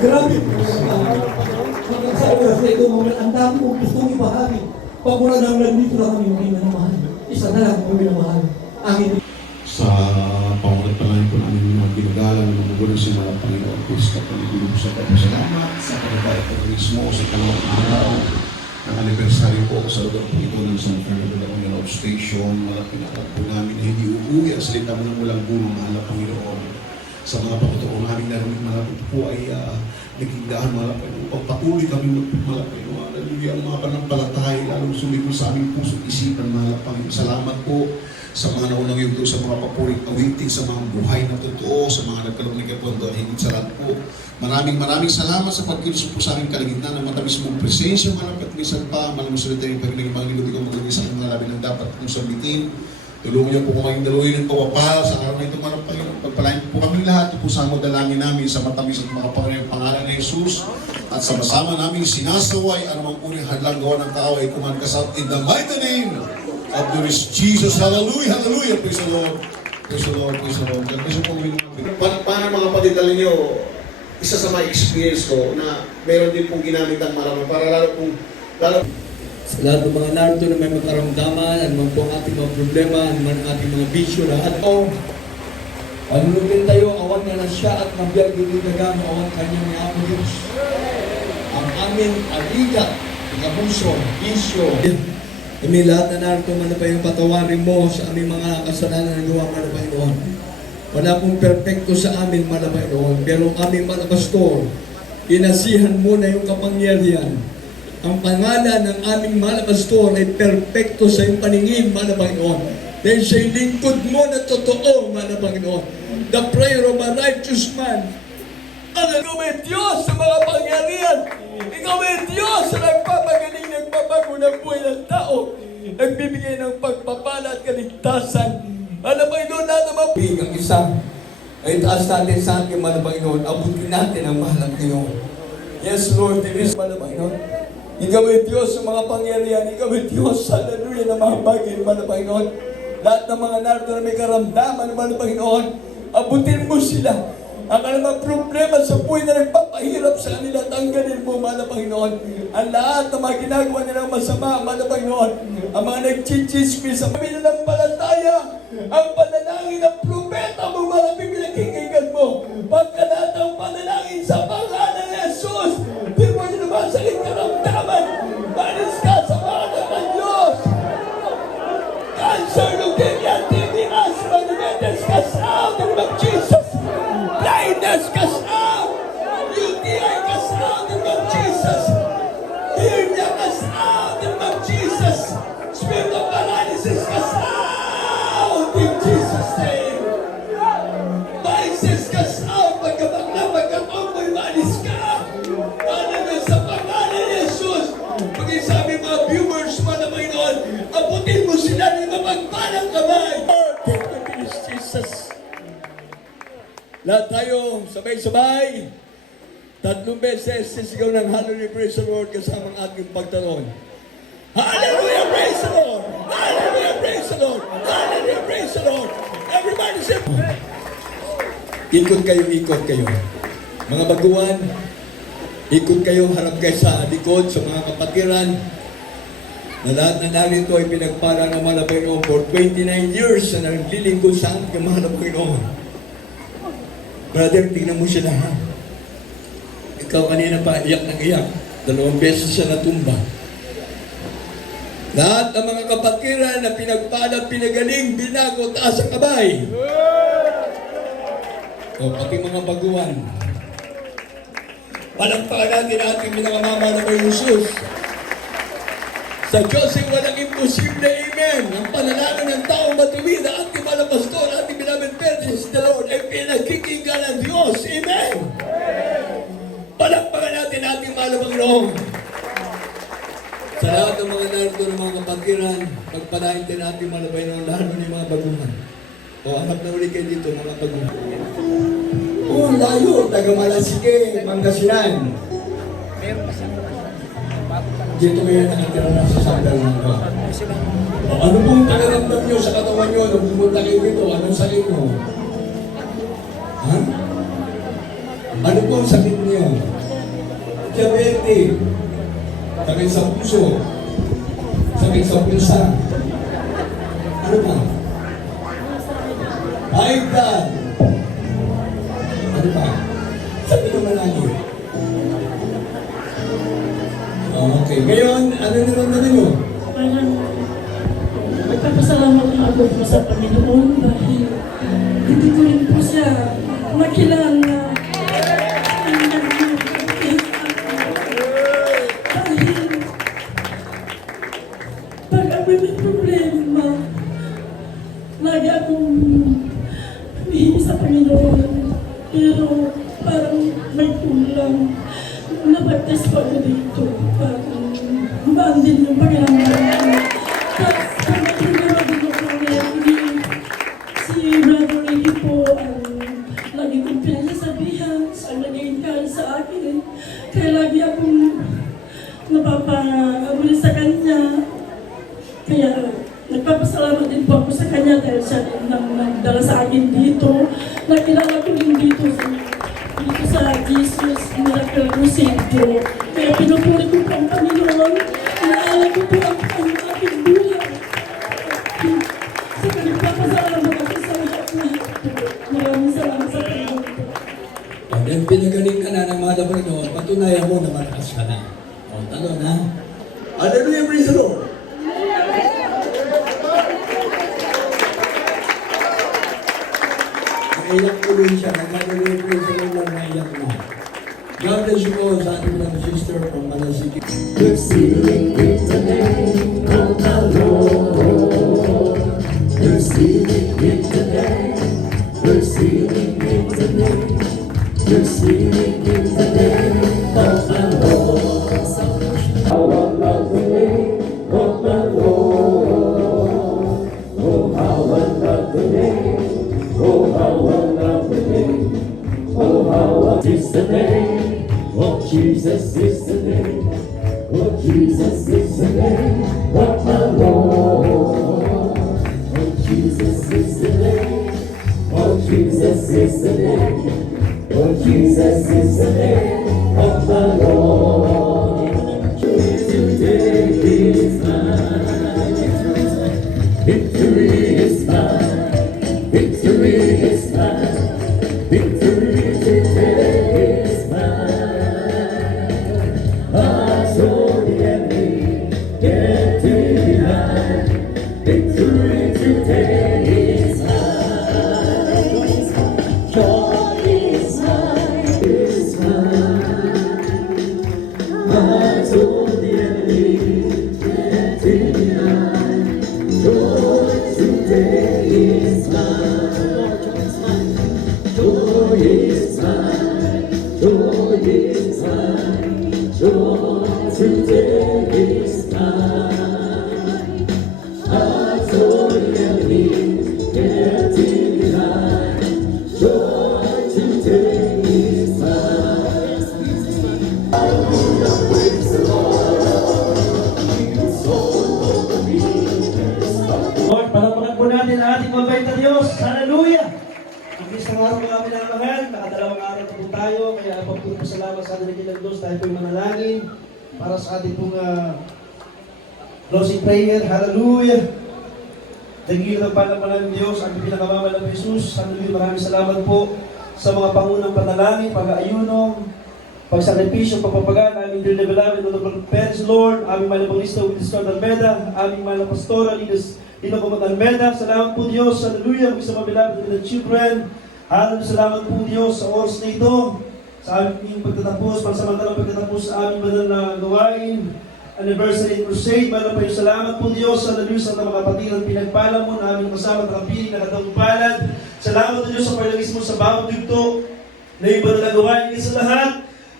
Grabe po. Hanggang sa oras na ito, ang dami kong gustong ibahagi. Pag mula nang nandito na kami minamahal. Isa na lang kami minamahal. Angin. Sa pangulat pa lang po namin mga ginagalang ng magulang sa mga Panginoon Kristo Panginoon sa pagpasalamat sa pagpapalapag mismo sa kalawang araw ng anibersaryo po sa lugar po ito ng San Fernando de Love Station. Malapit na po namin na hindi uuwi ang salita mo ng walang bunong mahal na Panginoon. Sa mga pagkatao namin narinig malapit po ay naging daan malapit. Pagpatuloy kami malapit. Hallelujah, ang mga panampalatay, lalong sumigo sa aming puso isipan mahal na Panginoon. Salamat po sa mga naunang yugto, sa mga papuring awitin, sa mga buhay na totoo, sa mga nagkaroon ng kapundo, higit sa lahat po. Maraming salamat sa pagkilos po sa aming kalagitnaan ng matamis mong presensya, malapit minsan pa, malamang salita yung pagkinig mga nilubi kong magiging sa mga labi ng dapat kong sabitin. Tulungan niyo po kung maging daluhin ng pawapal sa araw na ito, mga Panginoon. Pagpalain po kami lahat, po sa mo dalangin namin sa matamis at mga pangalan ng Jesus. At sama-sama namin sinasaway anumang uring hadlang gawa ng kaaway kumankasal in the mighty name of the Lord Jesus. Hallelujah, hallelujah. Praise the Lord. Praise the Lord, praise the Lord. Praise the Lord. Paano mga kapatid, alam niyo, isa sa mga experience ko na meron din pong ginamit ang marami para lalo Sa lahat ng mga narito na may makaramdaman, ano man po ang ating mga problema, ano man ang ating mga bisyo, lahat po, panunugin tayo, awan niya na siya at mabiyag dinidagang awan kanya ni Apo Diyos. Ang aming aligat, abuso, bisyo, kami lahat na narito man na pa yung patawarin mo sa aming mga kasalanan na gawa man na Panginoon. Wala pong perfecto sa amin man na Panginoon, pero ang aming mga pastor, inasihan mo na yung kapangyarihan. Ang pangalan ng aming mahal na pastor ay perfecto sa iyong paningin, mahal na Panginoon. Dahil siya'y lingkod mo na totoo, mahal na Panginoon. The prayer of a righteous man. Ikaw ay Diyos sa mga pangyarihan. Ikaw ay Diyos sa nagpapagaling, nagpapago ng buhay ng tao. Nagbibigay ng pagpapala at kaligtasan. Mahal na Panginoon, lahat na mapig ang isa. Ay taas natin sa ating mahal na Panginoon. Abutin natin ang mahal na Panginoon. Yes, Lord, there is mahal na Panginoon. Ikaw ay Diyos sa mga pangyarihan. Ikaw ay Diyos, hallelujah, na mga bagay, mahal na Panginoon. Lahat ng mga narito na may karamdaman, mahal na Panginoon, abutin mo sila. Ang anumang problema sa buhay na nagpapahirap sa kanila, tanggalin mo, mahal na Panginoon. Ang lahat ng mga ginagawa nilang masama, mahal na Panginoon. Ang mga nagchichismis, ang pinanampalataya, ang panalangin ng propeta mo, mahal na pinagkikigan mo. Pagka lahat ng panalangin sa pangalan ni Jesus, di mo nyo naman sakit karamdaman. Manis ka sa pangalan ng Diyos. Cancer, leukemia, TB, asthma, diabetes, cast out in the name of Jesus. Blindness, cast out. UTI, cast out in the name of Jesus. Hernia, cast out in the name of Jesus. Spirit of paralysis, cast out in Jesus' name. Vices, cast out. Pagkabakla, pagkatomboy, manis ka. Hallelujah, sa pangalan ni Jesus. Paging sabi mga viewers, mga Panginoon, abutin mo sila ng mapagpalang kamay. Thank you, Jesus. Lahat tayo, sabay-sabay, 3 beses sisigaw ng Hallelujah, praise the Lord, kasama ang ating pagtanong. Hallelujah, praise the Lord! Hallelujah, praise the Lord! Hallelujah, praise the Lord! Everybody say, ikot kayo. Mga baguhan, ikot kayo, harap kayo sa likod, sa mga kapatiran, na lahat na narito ay pinagpala ng mga Panginoon for 29 years na naglilingkod sa ating mga Panginoon. Brother, tingnan mo siya na, ha? Ikaw kanina pa, iyak ng iyak. 2 beses siya natumba. Lahat ng mga kapatiran na pinagpala, pinagaling, binago, taas ang kamay. O, pati mga baguhan. Palampakan natin ating pinakamama na kay Jesus. Sa Diyos ay walang imposible, amen. Ang panalangin ng taong matuwid na ating mga pastor, ating beloved parents, the Lord, ay pinagkikinggan ng Diyos, amen. Palampakan natin ating mga Panginoon. Sa lahat ng mga narito ng mga kapatiran, pagpalain din natin mga Panginoon, lalo ng mga baguhan. O, hanap na ulit kayo dito, mga baguhan. O, layo, taga Malasike, Pangasinan. Dito kayo nakatira na sa sandal nito. O, ano pong panaramdam nyo sa katawan nyo nung pumunta kayo dito? Anong sakit mo? Ha? Ano po ang sakit niyo? Diabetes, sakit sa puso, sakit sa pulsa. Ano pa? High blood. Ano pa? Sabi naman natin. Okay. Ngayon, ano naman niyo? Parang nagpapasalamat na ako po sa Panginoon dahil hindi ko rin po siya nakilala. Dahil pag ako may problema, lagi akong humihingi sa Panginoon. Pero parang may kulang. Napag-test pa ako dito. Parang humaan din yung pangyayaman. Tapos, pag may problema din ako si Brother Ricky po ang lagi kong pinagsasabihan, ang naging kahit sa akin. Kaya lagi akong napapagabuli sa kanya. Kaya nagpapasalamat din po ako sa kanya dahil siya din nagdala sa akin dito. Nakilala ko din dito sa Jesus Miracle Crusade po. Kaya pinupuri ko po ang Panginoon. Inaalala ko po ang aking buhay. Sa nagpapasalamat ako sa lahat po. Maraming salamat sa Panginoon po. And then pinagaling ka na ng mga Panginoon, patunayan mo na malakas ka na. O, talo na. Hallelujah, praise the Lord. Naiyak tuloy siya. Nag-hallelujah, praise the Lord, naiyak na. God bless you all sa ating mga sister from Malasiki. Receiving in the name of the Lord. Receiving in the name. Receiving in the name. Receiving in the name of the Lord. How I love the name of the Lord. Oh, how I love the name. Oh, how I love the name. Oh, how I is the name. Oh, Jesus is the name. Oh, Jesus is the name of the Lord. Oh, Jesus is the name. Oh, Jesus is the name. Oh, Jesus is the name of the Lord. Today is mine. Victory is mine. Victory is mine. Victory today is mine. I told the enemy, get behind. Victory today is mine. Joy is mine. Is mine. I told the enemy, get behind. Joy today is mine. Joy is mine. Joy is mine. Joy today is mine. I told the enemy, get behind. Joy today is mine. Hallelujah, praise the Lord. His soul over me. Lord, palapakan po natin ang ating mabait na Diyos. Hallelujah! Ang isang araw kami na mahal, nakadalawang araw na po tayo, kaya pagpapasalamat sa ating ng Diyos dahil po'y manalangin para sa ating pong closing prayer. Hallelujah! Dagil ng panampalan ng Diyos, ang pinakamamahal ng Jesus. Hallelujah! Maraming salamat po sa mga pangunang panalangin, pag-aayuno, pagsakripisyo, pagpapagal, aming dearly beloved, Honorable Parents, Lord, aming mahal na pangista, Willis Scott Almeda, aming mahal na pastora, Dino Comat Almeda. Salamat po Diyos, hallelujah, mag-isa mga beloved and children. Hallelujah, salamat po Diyos sa oras na ito, sa aming pagtatapos, pansamantalang pagtatapos sa aming banal na gawain, anniversary and crusade. Mahal pa yung salamat po Diyos, hallelujah, sa mga kapatiran pinagpala mo na aming kasama at nakapiling, nakatawang palad. Salamat po Diyos sa paglagis mo sa bawat dugto na yung banal na gawain sa lahat.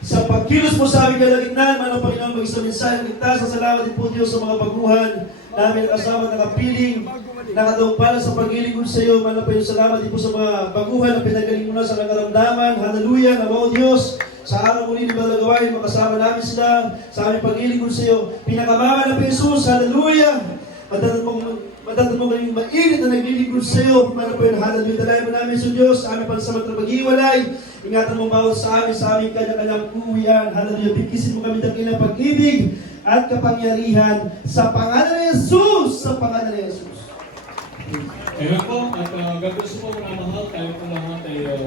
Sa pagkilos mo sa aming kalagitnaan, manang Panginoon, mag-isang mensahe, ligtas. Salamat din po Diyos sa mga baguhan namin kasama nakapiling, nakatawang pala sa paggiling mo sa iyo. Manang Panginoon, salamat din po sa mga baguhan na pinagaling mo na sa nakaramdaman. Hallelujah, namaw Diyos. Sa araw muli ni Balagawain, makasama namin sila sa aming paggiling mo sa iyo. Pinakamama na Jesus, hallelujah. Madatan mo kayong mainit na naglilingkod sa iyo. Manang Panginoon, hallelujah. Dalayan mo namin sa Diyos, sa aming pagsasamang na pag-iwalay. Ingatan mo bawat sa aming kanya-kanyang uwian. Hallelujah. Bigkisin mo kami ng kanyang pag-ibig at kapangyarihan sa pangalan ni Jesus. Sa pangalan ni Jesus. Amen po, at God bless po mga mahal, tayo po lahat ay